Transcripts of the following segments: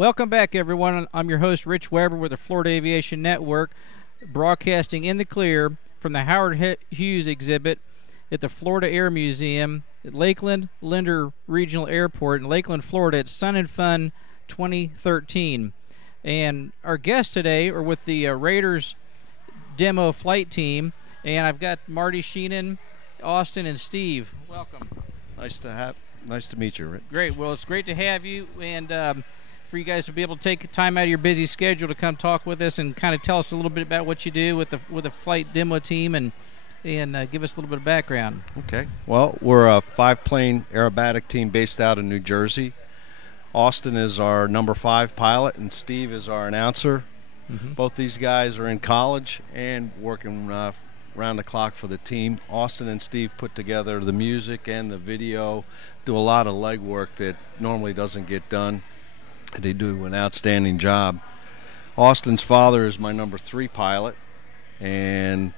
Welcome back, everyone. I'm your host, Rich Weber, with the Florida Aviation Network, broadcasting in the clear from the Howard Hughes exhibit at the Florida Air Museum at Lakeland Linder Regional Airport in Lakeland, Florida at Sun and Fun 2013. And our guests today are with the Raiders demo flight team, and I've got Marty Sheenan, Austin, and Steve. Welcome. Nice to meet you, Rick. Great. Well, it's great to have you, and for you guys to be able to take time out of your busy schedule to come talk with us and kind of tell us a little bit about what you do with the flight demo team and give us a little bit of background. Okay. Well, we're a 5-plane aerobatic team based out of New Jersey. Austin is our number 5 pilot, and Steve is our announcer. Mm-hmm. Both these guys are in college and working round the clock for the team. Austin and Steve put together the music and the video, do a lot of legwork that normally doesn't get done. They do an outstanding job. Austin's father is my number 3 pilot, and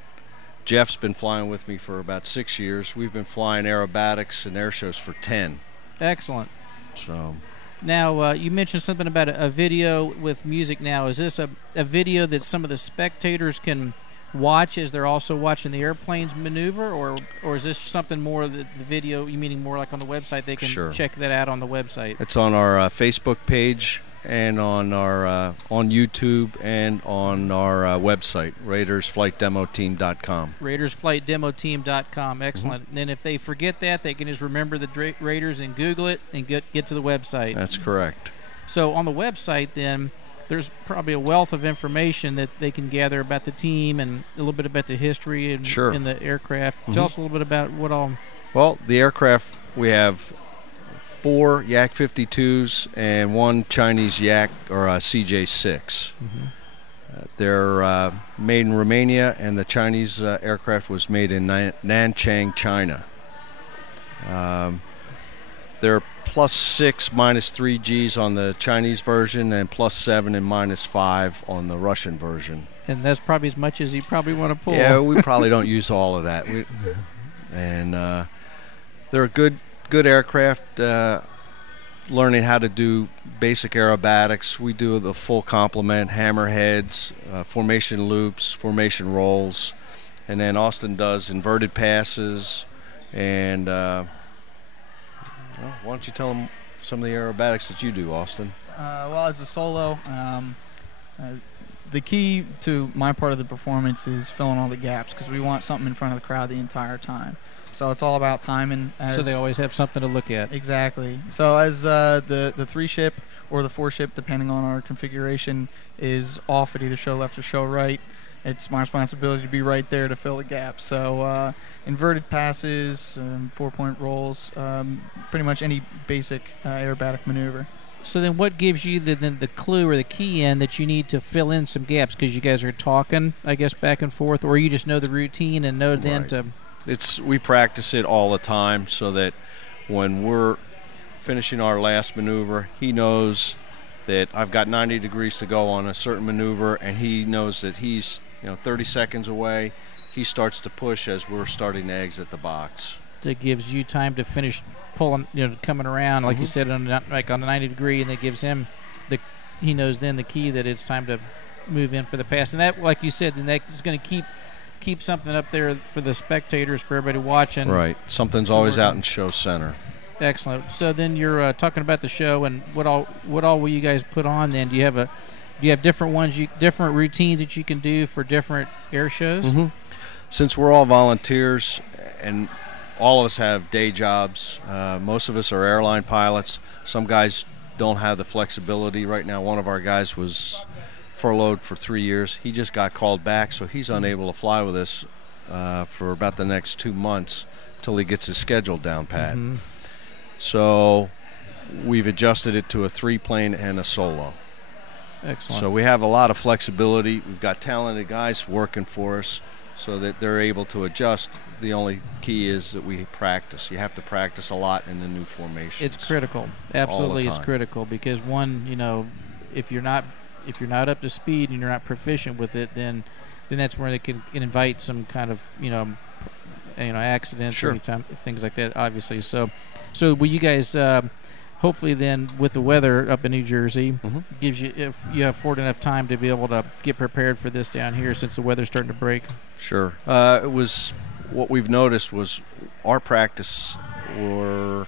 Jeff's been flying with me for about 6 years. We've been flying aerobatics and air shows for 10. Excellent. So now, you mentioned something about a video with music now. Is this a video that some of the spectators can watch as they're also watching the airplanes maneuver, or is this something more the video, you meaning more like on the website, they can Sure. check that out on the website? It's on our Facebook page and on our on YouTube and on our website, RaidersFlightDemoTeam.com. RaidersFlightDemoTeam.com. Excellent. Mm-hmm. And if they forget that, they can just remember the Raiders and Google it and get to the website. That's correct. So on the website, then, there's probably a wealth of information that they can gather about the team and a little bit about the history and Sure. in the aircraft. Mm-hmm. Tell us a little bit about what all. Well, the aircraft, we have 4 Yak 52s and 1 Chinese Yak or a CJ6. Mm-hmm. They're made in Romania, and the Chinese aircraft was made in Nanchang, China. They're +6, -3 Gs on the Chinese version, and +7 and -5 on the Russian version. And that's probably as much as you probably want to pull. Yeah, we probably don't use all of that. They're a good aircraft. Learning how to do basic aerobatics. We do the full complement: hammerheads, formation loops, formation rolls, and then Austin does inverted passes. And well, why don't you tell them some of the aerobatics that you do, Austin? Well, as a solo, the key to my part of the performance is filling all the gaps, because we want something in front of the crowd the entire time. So it's all about timing. So they always have something to look at. Exactly. So as the 3-ship or the 4-ship, depending on our configuration, is off at either show left or show right, it's my responsibility to be right there to fill the gaps. So inverted passes, 4-point rolls, pretty much any basic aerobatic maneuver. So then what gives you the clue or the key in that you need to fill in some gaps, because you guys are talking, I guess, back and forth, or you just know the routine and know then to... We practice it all the time, so that when we're finishing our last maneuver, he knows that I've got 90 degrees to go on a certain maneuver, and he knows that he's 30 seconds away. He starts to push as we're starting to exit the box. It gives you time to finish pulling, coming around, like you said, on the 90 degree, and it gives him he knows then the key that it's time to move in for the pass. And that, like you said, then that is going to keep something up there for the spectators, for everybody watching. Right. Something's always out in show center. Excellent. So then you're talking about the show, and what all will you guys put on then? Do you have different ones, different routines that you can do for different air shows? Mm-hmm. Since we're all volunteers and all of us have day jobs, most of us are airline pilots. Some guys don't have the flexibility. Right now, one of our guys was furloughed for 3 years. He just got called back, so he's unable to fly with us for about the next 2 months till he gets his schedule down pat. Mm-hmm. So we've adjusted it to a 3-plane and a solo. Excellent. So we have a lot of flexibility. We've got talented guys working for us so that they're able to adjust. The only key is that we practice. You have to practice a lot in the new formations. It's critical. Absolutely, it's critical, because if you're not up to speed and you're not proficient with it, then that's where it can invite some kind of accidents, sure, or things like that, obviously. So will you guys hopefully then with the weather up in New Jersey, Mm-hmm. gives you, if you afford enough time to be able to get prepared for this down here since the weather's starting to break. Sure. It was what we've noticed was our practice were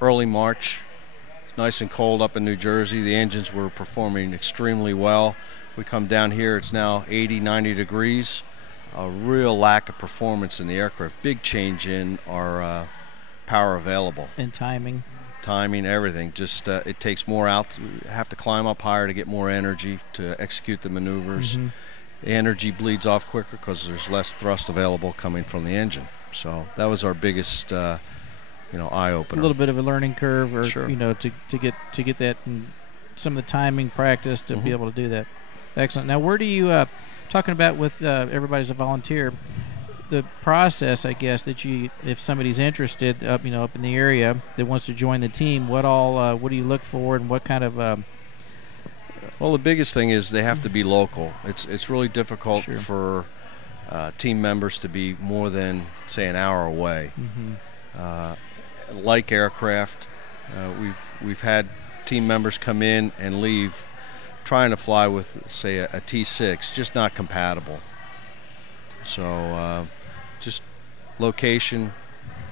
early March. It's nice and cold up in New Jersey. The engines were performing extremely well. We come down here, it's now 80, 90 degrees. A real lack of performance in the aircraft. Big change in our power available. And timing. Timing, everything. Just it takes more out. You have to climb up higher to get more energy to execute the maneuvers. Mm-hmm. The energy bleeds off quicker because there's less thrust available coming from the engine. So that was our biggest, eye opener. A little bit of a learning curve, or Sure. to get that and some of the timing practice to be able to do that. Excellent. Now, where do you talking about with everybody's a volunteer? The process, I guess, that if somebody's interested, up in the area that wants to join the team, what do you look for, and what kind of? Well, the biggest thing is they have to be local. It's really difficult Sure. for team members to be more than, say, an hour away. Like aircraft, we've had team members come in and leave trying to fly with, say, a T6, just not compatible. So just location,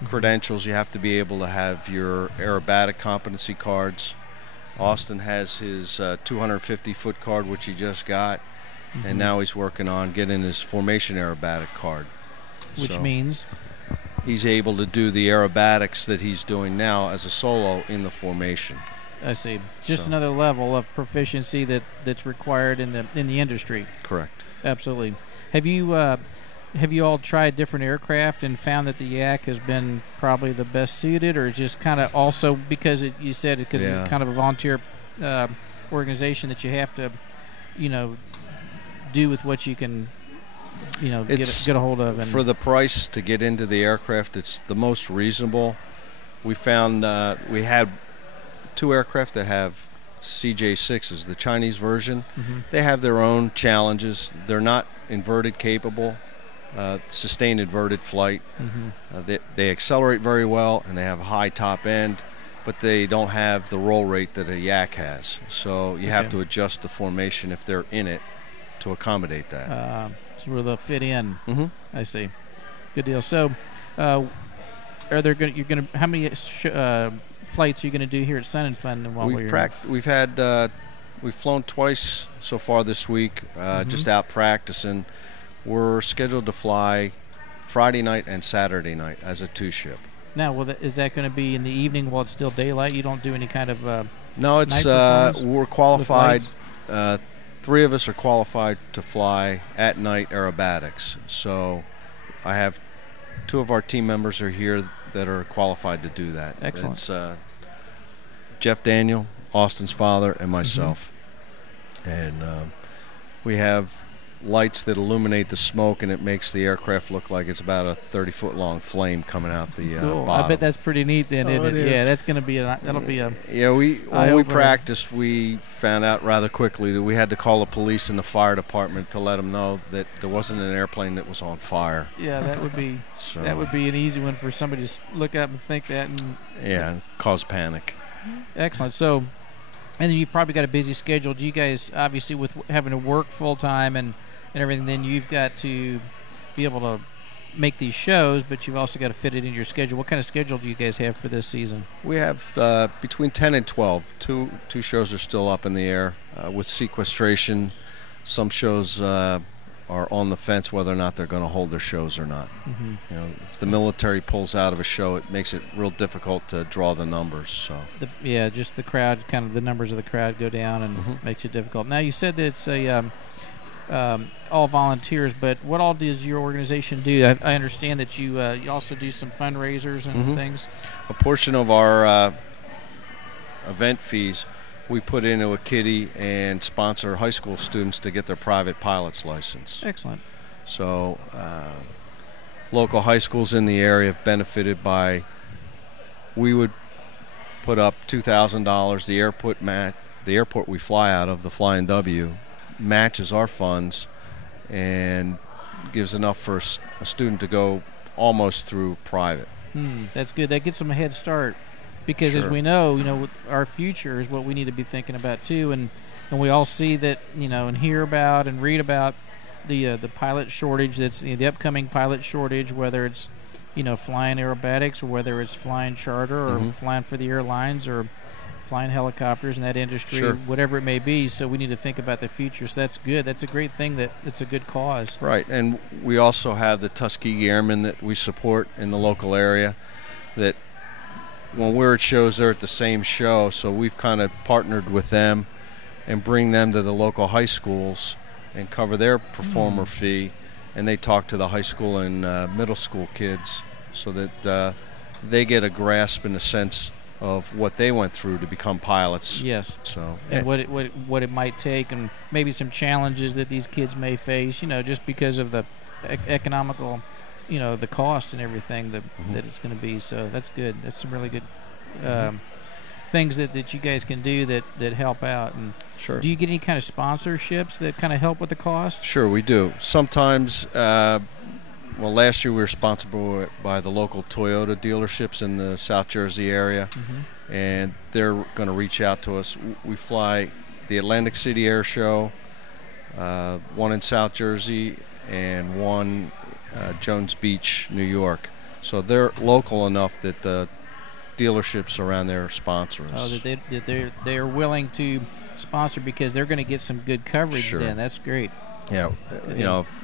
credentials, you have to be able to have your aerobatic competency cards. Austin has his 250-foot card, which he just got, and now he's working on getting his formation aerobatic card. Which means? He's able to do the aerobatics that he's doing now as a solo in the formation. I see. Just another level of proficiency that's required in the industry. Correct. Absolutely. Have you all tried different aircraft and found that the Yak has been probably the best suited, or just kind of also because it's kind of a volunteer organization that you have to, do with what you can, get a hold of. And for the price to get into the aircraft, it's the most reasonable. We found we had 2 aircraft that have CJ6s, the Chinese version. They have their own challenges. They're not inverted capable. Sustained inverted flight. They accelerate very well, and they have a high top end, but they don't have the roll rate that a Yak has. So you have to adjust the formation if they're in it to accommodate that. So where they'll fit in. I see. Good deal. So, how many flights are you going to do here at Sun and Fun? While We've flown twice so far this week, just out practicing. We're scheduled to fly Friday night and Saturday night as a 2-ship. Now, is that going to be in the evening while it's still daylight? You don't do any kind of No, it's we're qualified. 3 of us are qualified to fly at night aerobatics. So I have 2 of our team members are here that are qualified to do that. Excellent. It's Jeff Daniel, Austin's father, and myself. And we have lights that illuminate the smoke, and it makes the aircraft look like it's about a 30-foot long flame coming out the cool. bottom. I bet that's pretty neat then, isn't it? Yeah, that's going to be that'll be a when we practiced, we found out rather quickly that we had to call the police and the fire department to let them know that there wasn't an airplane that was on fire. Yeah, that would be an easy one for somebody to look up and think that and cause panic. Excellent. So, and then you've probably got a busy schedule. Do you guys, obviously with having to work full time and everything, then you've got to be able to make these shows, but you've also got to fit it in your schedule. What kind of schedule do you guys have for this season? We have between 10 and 12. Two shows are still up in the air. With sequestration, some shows are on the fence whether or not they're going to hold their shows or not. If the military pulls out of a show, it makes it real difficult to draw the numbers. So just the crowd, kind of the numbers of the crowd go down and makes it difficult. Now, you said that it's all volunteers, but what all does your organization do? I understand that you also do some fundraisers and things. A portion of our event fees we put into a kitty and sponsor high school students to get their private pilot's license. Excellent. So local high schools in the area have benefited by, we would put up $2,000. The airport we fly out of, the Flying W, matches our funds and gives enough for a student to go almost through private. That's good. That gets them a head start. because as Sure. we know, our future is what we need to be thinking about too, and we all see that, and hear about and read about the pilot shortage. That's the upcoming pilot shortage, whether it's flying aerobatics or whether it's flying charter or flying for the airlines or flying helicopters in that industry, Sure. whatever it may be. So we need to think about the future. So that's good. That's a great thing. That it's a good cause. Right, and we also have the Tuskegee Airmen that we support in the local area. That when we're at shows, they're at the same show, so we've kind of partnered with them and bring them to the local high schools and cover their performer fee, and they talk to the high school and middle school kids so that they get a grasp and a sense of what they went through to become pilots. Yes. So and what it might take, and maybe some challenges that these kids may face, just because of the economical, the cost and everything that it's going to be. So that's good. That's some really good things that you guys can do that help out. And Sure. do you get any kind of sponsorships that kind of help with the cost? Sure, we do. Sometimes, last year we were sponsored by the local Toyota dealerships in the South Jersey area, and they're going to reach out to us. We fly the Atlantic City Air Show, one in South Jersey, and one Jones Beach, New York. So they're local enough that the dealerships around there sponsor us. Oh, that they're willing to sponsor because they're going to get some good coverage. Sure. Then that's great. Yeah,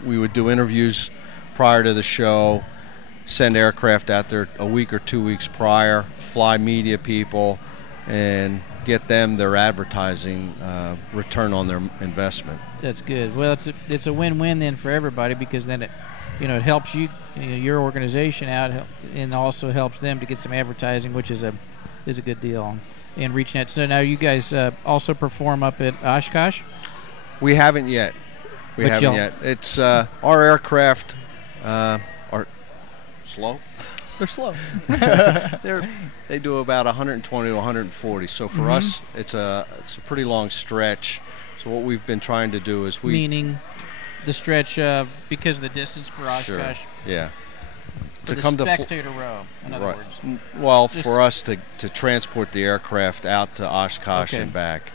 we would do interviews prior to the show, send aircraft out there a week or 2 weeks prior, fly media people, and get them their advertising return on their investment. That's good. Well, it's a win-win then for everybody, because then it helps you, your organization out, and also helps them to get some advertising, which is a good deal, and reaching out. So now you guys also perform up at Oshkosh? We haven't yet. It's our aircraft are slow. They're slow. They do about 120 to 140. So for us, it's a pretty long stretch. So what we've been trying to do is meaning the stretch because of the distance for Oshkosh. Sure. Yeah. For to come to spectator row, in other words. Well, for us to transport the aircraft out to Oshkosh and back.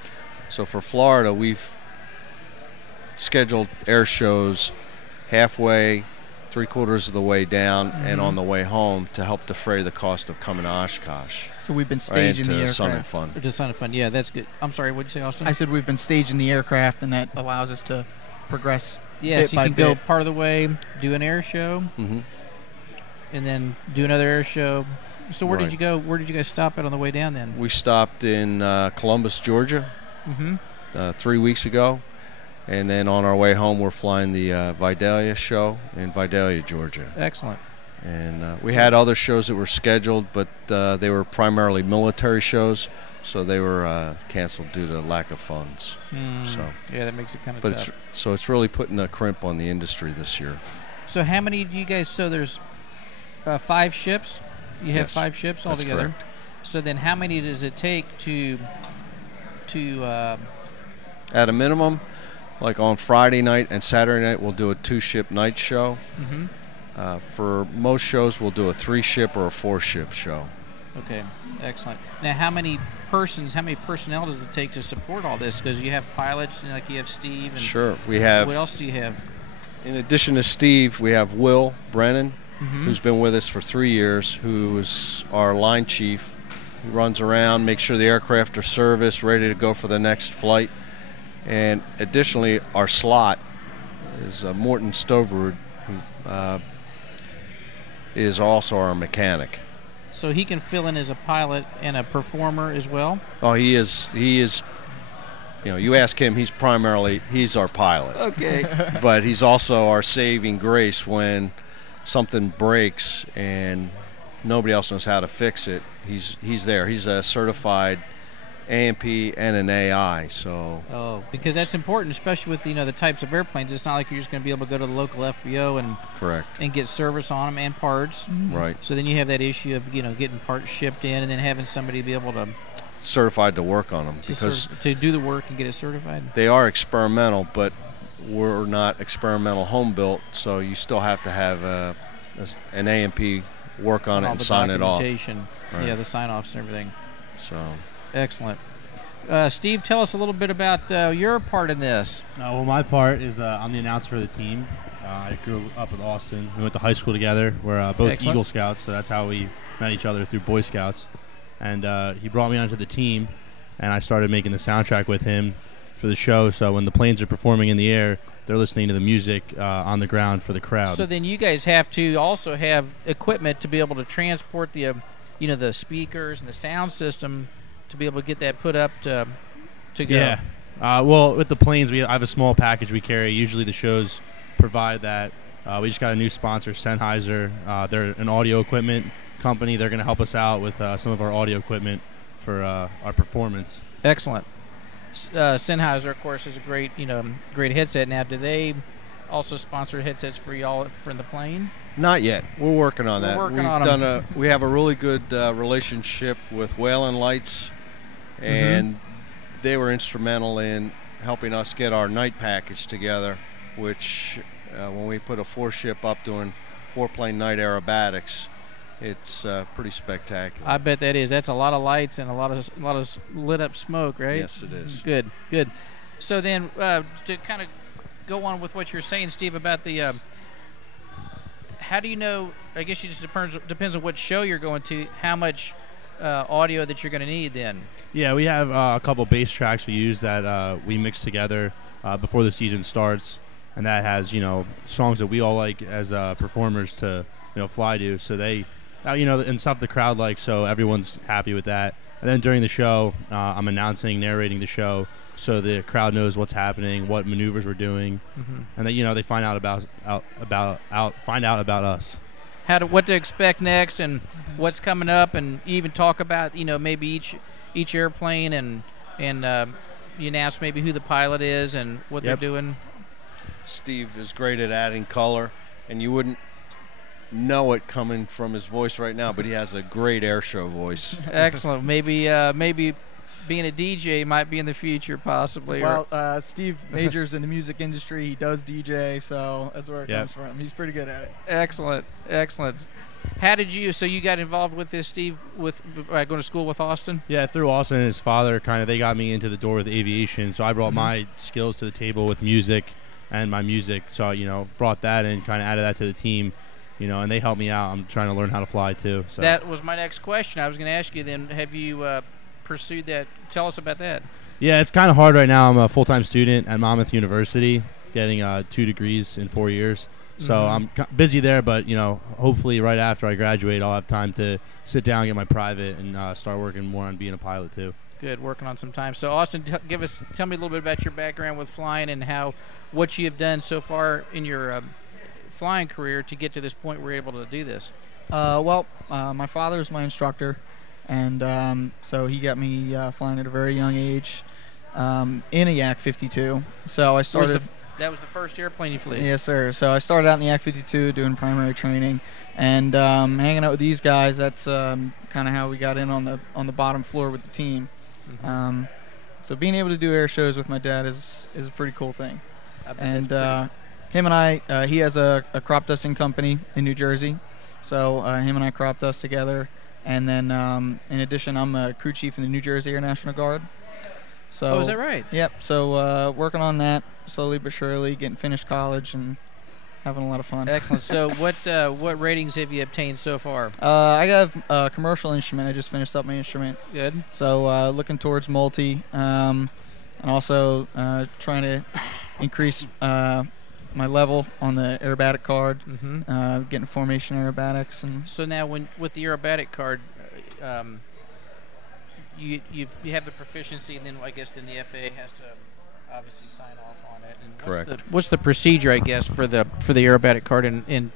So for Florida, we've scheduled air shows halfway, 3/4 of the way down, and on the way home to help defray the cost of coming to Oshkosh. So we've been staging the aircraft. Sun and Fun. To Sun and Fun, yeah, that's good. I'm sorry, what did you say, Austin? I said we've been staging the aircraft, and that allows us to progress. Yes, bit you can by go bit. part of the way, do an air show, and then do another air show. So where did you go? Where did you guys stop at on the way down then? We stopped in Columbus, Georgia, 3 weeks ago. And then on our way home, we're flying the Vidalia show in Vidalia, Georgia. Excellent. And we had other shows that were scheduled, but they were primarily military shows, so they were canceled due to lack of funds. So yeah, that makes it kind of tough. It's really putting a crimp on the industry this year. So how many do you guys? So there's 5 ships. You have 5 ships altogether. Correct. So then, how many does it take to at a minimum? Like on Friday night and Saturday night, we'll do a 2-ship night show. For most shows, we'll do a 3-ship or a 4-ship show. Okay, excellent. Now, how many personnel does it take to support all this? Because you have pilots, like you have Steve. And sure, we have. What else do you have? In addition to Steve, we have Will Brennan, who's been with us for 3 years, who is our line chief. He runs around, makes sure the aircraft are serviced, ready to go for the next flight. And additionally, our slot is Morton Stoverud, who is also our mechanic. So he can fill in as a pilot and a performer as well? Oh, he is. You ask him, he's our pilot. Okay. But he's also our saving grace when something breaks and nobody else knows how to fix it. He's there. He's a certified A&P and an AI, so. Oh, because that's important, especially with the types of airplanes. It's not like you're just going to be able to go to the local FBO and get service on them and parts. Right. So then you have that issue of getting parts shipped in and then having somebody be able to certified to work on them because to do the work and get it certified. They are experimental, but we're not experimental home built, so you still have to have an A&P work on it all and the sign it off. documentation. Right. Yeah, the sign-offs and everything. So, Excellent. Steve, tell us a little bit about your part in this. Well, my part is I'm the announcer for the team. I grew up with Austin. We went to high school together. We're both Excellent. Eagle Scouts, so that's how we met each other, through Boy Scouts. And he brought me onto the team, and I started making the soundtrack with him for the show. So when the planes are performing in the air, they're listening to the music on the ground for the crowd. So then you guys have to also have equipment to be able to transport the, the speakers and the sound system to be able to get that put up to go. Yeah. Well, with the planes, I have a small package we carry. Usually the shows provide that. We just got a new sponsor, Sennheiser. They're an audio equipment company. They're going to help us out with some of our audio equipment for our performance. Excellent. Sennheiser, of course, is a great headset. Now, do they also sponsor headsets for y'all for the plane? not yet. We're working on that. Working on 'em. We have a really good relationship with Whalen Lights, and they were instrumental in helping us get our night package together, which when we put a 4-ship up doing 4-plane night aerobatics, it's pretty spectacular. I bet that is. That's a lot of lights and a lot of lit up smoke, right? Yes, it is. Good. So then, to kind of go on with what you're saying, Steve, about the how do you know? I guess it just depends on what show you're going to. How much audio that you're going to need then? Yeah, we have a couple bass tracks we use that we mix together before the season starts, and that has songs that we all like as performers to fly to. So they and stuff the crowd likes, so everyone's happy with that. And then during the show, I'm narrating the show, so the crowd knows what's happening, what maneuvers we're doing, and then they find out about us. What to expect next, and what's coming up, and you even talk about maybe each airplane, and you announce maybe who the pilot is and what they're doing. Steve is great at adding color, and you wouldn't know it coming from his voice right now, but he has a great air show voice. Excellent. Maybe being a DJ might be in the future, possibly. Well, Steve majors in the music industry. He does DJ, so that's where it comes from. He's pretty good at it. Excellent. How did you? So you got involved with this, Steve, with going to school with Austin? Yeah, through Austin and his father, they got me into the door with aviation. So I brought my skills to the table with music and my music. So brought that in, kind of added that to the team. And they helped me out. I'm trying to learn how to fly too. So that was my next question. I was going to ask you then, have you pursued that? Tell us about that. Yeah, it's kind of hard right now. I'm a full-time student at Monmouth University, getting 2 degrees in 4 years. So I'm busy there, but hopefully right after I graduate, I'll have time to sit down, get my private, and start working more on being a pilot too. Good, working on some time. So Austin, tell me a little bit about your background with flying and what you have done so far in your flying career to get to this point where you're able to do this. My father is my instructor, and so he got me flying at a very young age in a Yak 52. So I started. That was the first airplane you flew? Yes, sir. So I started out in the Yak 52 doing primary training, and hanging out with these guys. That's kind of how we got in on the bottom floor with the team. So being able to do air shows with my dad is a pretty cool thing. And him and I, he has a crop dusting company in New Jersey. So him and I crop dust together. And then in addition, I'm a crew chief in the New Jersey Air National Guard. So, is that right? Yep. So working on that slowly but surely, getting finished college and having a lot of fun. Excellent. So what ratings have you obtained so far? I have a commercial instrument. I just finished up my instrument. Good. So looking towards multi, and also trying to increase my level on the aerobatic card, getting formation aerobatics. And so now with the aerobatic card, you have the proficiency, and then I guess the FAA has to obviously sign off on it. And Correct. What's the procedure, I guess, for the aerobatic card, and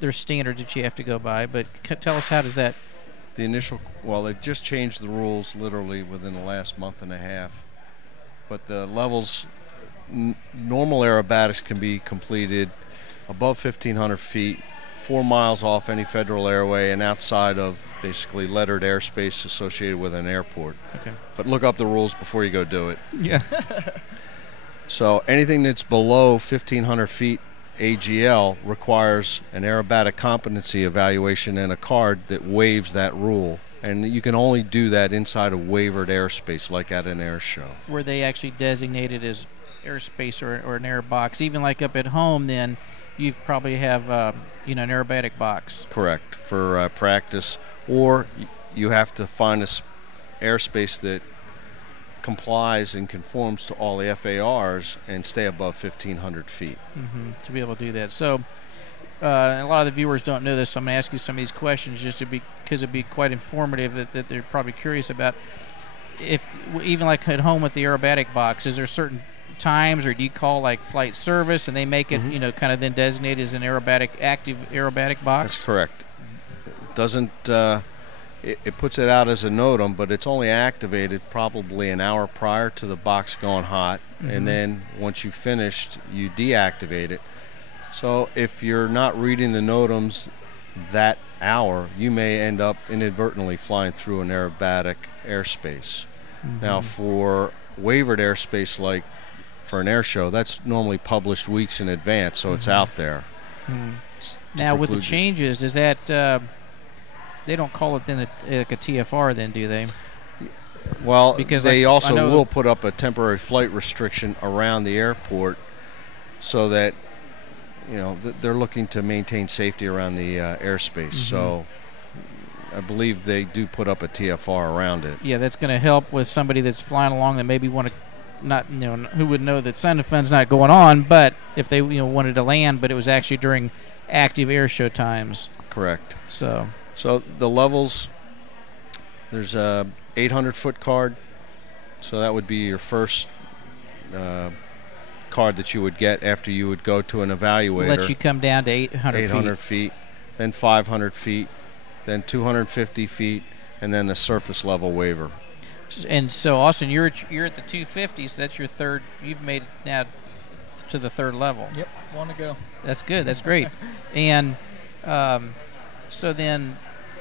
there's standards that you have to go by, but tell us, how does that? They've just changed the rules literally within the last month and a half, but the levels, normal aerobatics can be completed above 1,500 feet, 4 miles off any federal airway, and outside of basically lettered airspace associated with an airport. Okay. But look up the rules before you go do it. Yeah. So anything that's below 1,500 feet AGL requires an aerobatic competency evaluation and a card that waives that rule. And you can only do that inside a waivered airspace, like at an air show. Where they actually designate it as airspace or an air box. Even like up at home, then you probably have an aerobatic box. Correct, for practice. Or you have to find a airspace that complies and conforms to all the FARs and stay above 1,500 feet. To be able to do that. So a lot of the viewers don't know this, so I'm going to ask you some of these questions just because it'd be quite informative that they're probably curious about. If even like at home with the aerobatic box, is there certain times, or do you call like flight service and they make it kind of then designated as an active aerobatic box? That's correct. It doesn't it puts it out as a NOTAM, but it's only activated probably an hour prior to the box going hot, and then once you've finished, you deactivate it. So if you're not reading the NOTAMs that hour, you may end up inadvertently flying through an aerobatic airspace. Now, for waivered airspace, like for an air show, that's normally published weeks in advance, so it's out there. Now, with the changes, does that they don't call it then like a TFR then, do they? Well, because they also will put up a temporary flight restriction around the airport so that they're looking to maintain safety around the airspace. So I believe they do put up a TFR around it. Yeah, that's going to help with somebody that's flying along that maybe want to not, who would know that sun and fun's not going on, but if they wanted to land, but it was actually during active air show times. Correct. So the levels, there's a 800-foot card, so that would be your first card that you would get after you would go to an evaluator. Lets you come down to 800 feet, then 500 feet, then 250 feet, and then a surface level waiver. And so, Austin, you're at the 250, so that's your third. You've made it now to the third level. Yep, one to go. That's good. That's great. And so then,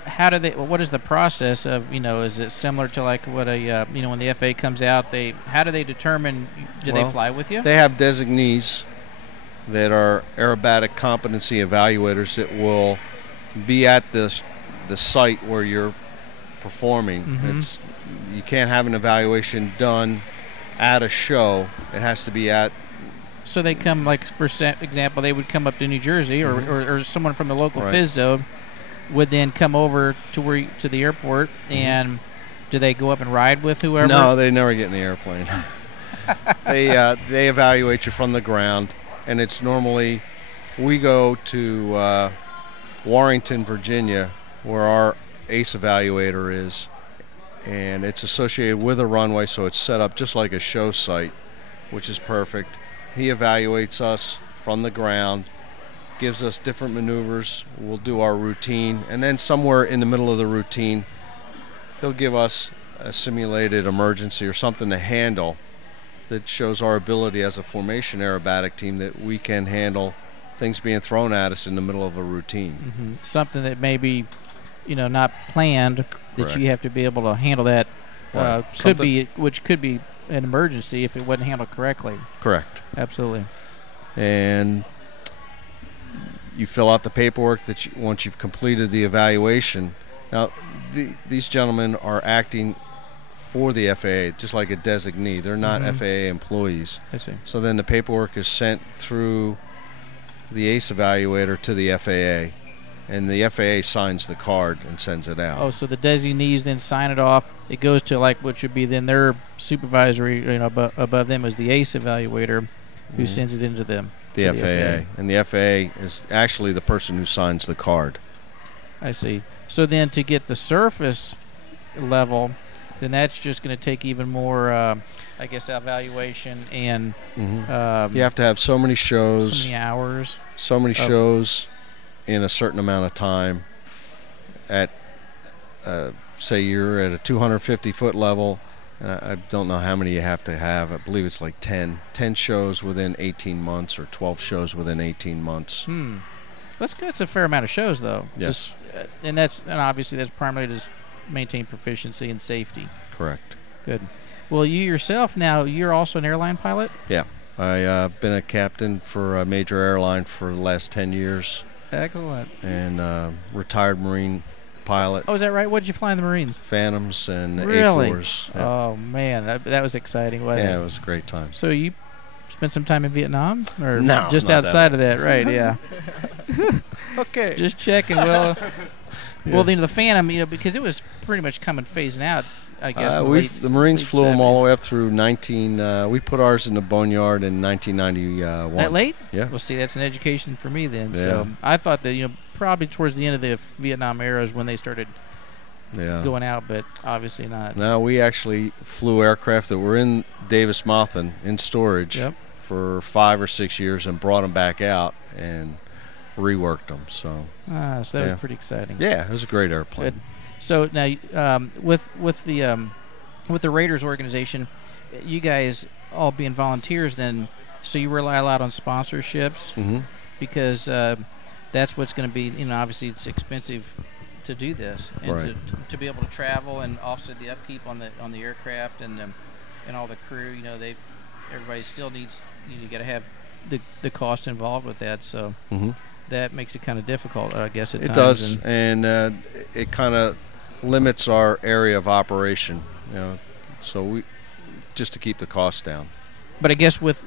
what is the process of, is it similar to like what when the FAA comes out, how do they determine, they fly with you? They have designees that are aerobatic competency evaluators that will be at the site where you're performing. You can't have an evaluation done at a show. It has to be at. So they come, like for example, they would come up to New Jersey, or someone from the local FSDO would then come over to the airport, and do they go up and ride with whoever? No, they never get in the airplane. They evaluate you from the ground, and it's normally we go to Warrenton, Virginia, where our ACE evaluator is, and it's associated with a runway, so it's set up just like a show site, which is perfect. He evaluates us from the ground, gives us different maneuvers. We'll do our routine, and then somewhere in the middle of the routine, he'll give us a simulated emergency or something to handle that shows our ability as a formation aerobatic team that we can handle things being thrown at us in the middle of a routine. Something that may be, not planned, that you have to be able to handle that. Which could be an emergency if it wasn't handled correctly. Correct. Absolutely. And you fill out the paperwork that once you've completed the evaluation. Now, these gentlemen are acting for the FAA, just like a designee. They're not FAA employees. I see. So then the paperwork is sent through the ACE evaluator to the FAA, and the FAA signs the card and sends it out. Oh, so the designees then sign it off. It goes to what should be then their supervisory, above them is the ACE evaluator, who sends it into them. The FAA. And the FAA is actually the person who signs the card. I see. So then to get the surface level, then that's just going to take even more, evaluation and you have to have so many shows, so many hours, shows in a certain amount of time. At say you're at a 250-foot level, I don't know how many you have to have. I believe it's like 10 shows within 18 months or 12 shows within 18 months. That's good. It's a fair amount of shows, though. Yes. And obviously that's primarily to maintain proficiency and safety. Correct. Good. Well, you yourself now, you're also an airline pilot? Yeah. I've been a captain for a major airline for the last 10 years. Excellent. And retired Marine pilot. Oh, is that right? What did you fly in the Marines? Phantoms and Really? A4s. Yeah. Oh, man. That was exciting, wasn't Yeah, it? it was a great time. So you spent some time in Vietnam? Or No, just not outside of that, right, yeah. Okay. Just checking. Well, well, the Phantom, because it was pretty much phasing out, I guess. In The Marines late flew them all 70s. the way up through we put ours in the boneyard in 1991. That late? Yeah. Well, see, that's an education for me then. Yeah. So I thought that, probably towards the end of the Vietnam era is when they started going out, but obviously not. No, we actually flew aircraft that were in Davis-Monthan in storage for 5 or 6 years and brought them back out and reworked them. So So that was pretty exciting. Yeah, it was a great airplane. Good. So now, with the Raiders organization, you guys all being volunteers, then, so you rely a lot on sponsorships because that's what's going to be. Obviously, it's expensive to do this and to be able to travel and offset the upkeep on the aircraft and all the crew. Everybody still needs. You got to have the cost involved with that. So. That makes it kind of difficult, I guess, at times. It does, and it kind of limits our area of operation, so we just to keep the costs down. But I guess with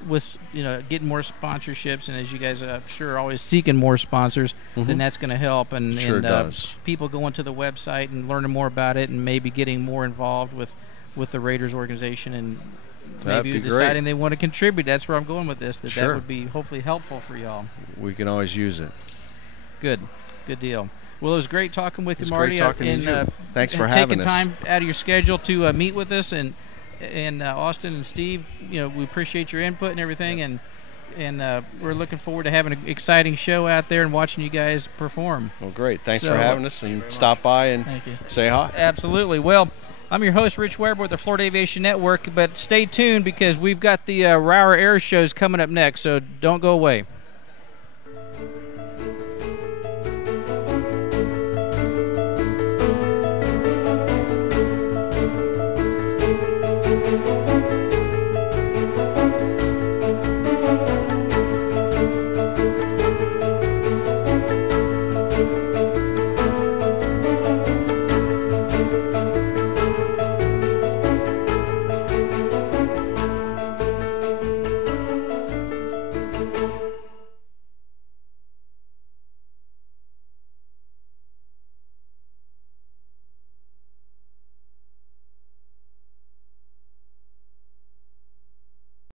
getting more sponsorships, and as you guys, I'm sure, are always seeking more sponsors, then that's going to help. And, Sure does. People going to the website and learning more about it and maybe getting more involved with the Raiders organization and maybe deciding they want to contribute. That's where I'm going with this, that would be hopefully helpful for y'all. We can always use it. Good deal. Well, it was great talking with you, Marty. Great talking to you. Thanks for having us. Taking time out of your schedule to meet with us, and Austin and Steve, we appreciate your input and everything, and we're looking forward to having an exciting show out there and watching you guys perform. Well, great. Thanks for having us, and stop by and say hi. Absolutely. Well, I'm your host, Rich Weber, with the Florida Aviation Network, but stay tuned because we've got the Rower Air shows coming up next, so don't go away.